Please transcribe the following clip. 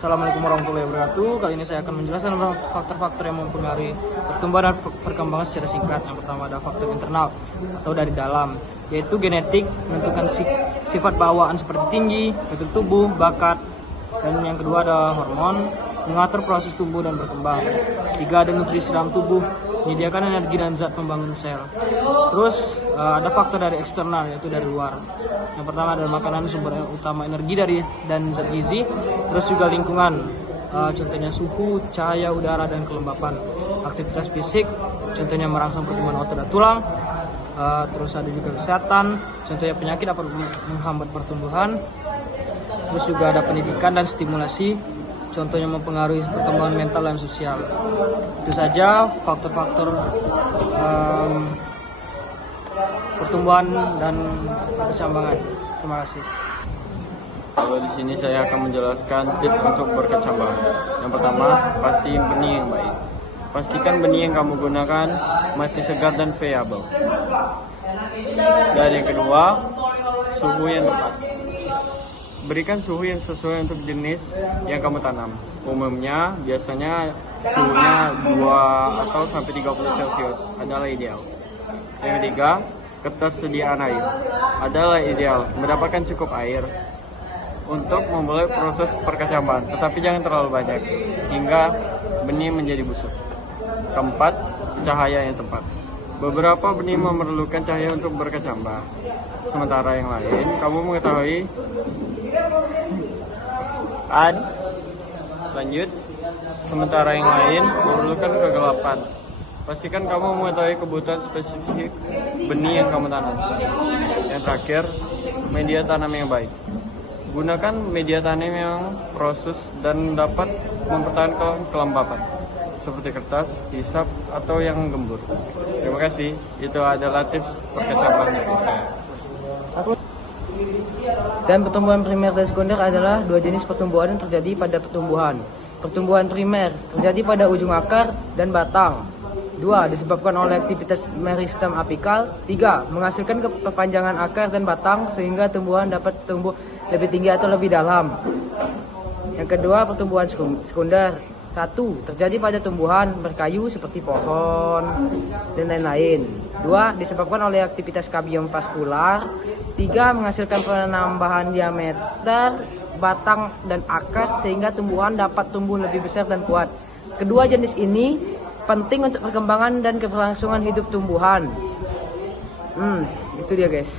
Assalamualaikum warahmatullahi wabarakatuh. Kali ini saya akan menjelaskan faktor-faktor yang mempengaruhi pertumbuhan dan perkembangan secara singkat. Yang pertama ada faktor internal atau dari dalam, yaitu genetik, menentukan sifat bawaan seperti tinggi, bentuk tubuh, bakat. Dan yang kedua ada hormon, mengatur proses tumbuh dan berkembang. Tiga, ada nutrisi dalam tubuh, menyediakan energi dan zat pembangun sel. Terus ada faktor dari eksternal, yaitu dari luar. Yang pertama adalah makanan, sumber utama energi dan zat gizi. Terus juga lingkungan, contohnya suhu, cahaya udara, dan kelembapan. Aktivitas fisik, contohnya merangsang pertumbuhan otot dan tulang. Terus ada juga kesehatan, contohnya penyakit dapat menghambat pertumbuhan. Terus juga ada pendidikan dan stimulasi, contohnya mempengaruhi perkembangan mental dan sosial. Itu saja faktor-faktor pertumbuhan dan perkembangan. Terima kasih. Kalau di sini saya akan menjelaskan tips untuk berkecambah. Yang pertama, pastiin benih yang baik. Pastikan benih yang kamu gunakan masih segar dan viable. Dan yang kedua, suhu yang tepat. Berikan suhu yang sesuai untuk jenis yang kamu tanam. Umumnya, biasanya suhunya 2 atau sampai 30 Celcius adalah ideal. Yang ketiga, ketersediaan air adalah ideal. Mendapatkan cukup air untuk memulai proses perkecambahan, tetapi jangan terlalu banyak hingga benih menjadi busuk. Keempat, cahaya yang tepat. Beberapa benih memerlukan cahaya untuk berkecambah, sementara yang lain kamu mengetahui. Lanjut, sementara yang lain memerlukan kegelapan. Pastikan kamu mengetahui kebutuhan spesifik benih yang kamu tanam. Yang terakhir, media tanam yang baik. Gunakan media tanam yang proses dan dapat mempertahankan kelembapan, seperti kertas, hisap, atau yang gembur. Terima kasih. Itu adalah tips perkecambahan dari saya. Dan pertumbuhan primer dan sekunder adalah dua jenis pertumbuhan yang terjadi pada pertumbuhan. Pertumbuhan primer terjadi pada ujung akar dan batang. 2. Disebabkan oleh aktivitas meristem apikal. 3. Menghasilkan perpanjangan akar dan batang sehingga tumbuhan dapat tumbuh lebih tinggi atau lebih dalam. Yang kedua, pertumbuhan sekunder. 1. Terjadi pada tumbuhan berkayu seperti pohon dan lain-lain. 2. Disebabkan oleh aktivitas kabium vaskular. 3. Menghasilkan penambahan diameter batang dan akar sehingga tumbuhan dapat tumbuh lebih besar dan kuat. Kedua jenis ini penting untuk perkembangan dan keberlangsungan hidup tumbuhan. Itu dia guys.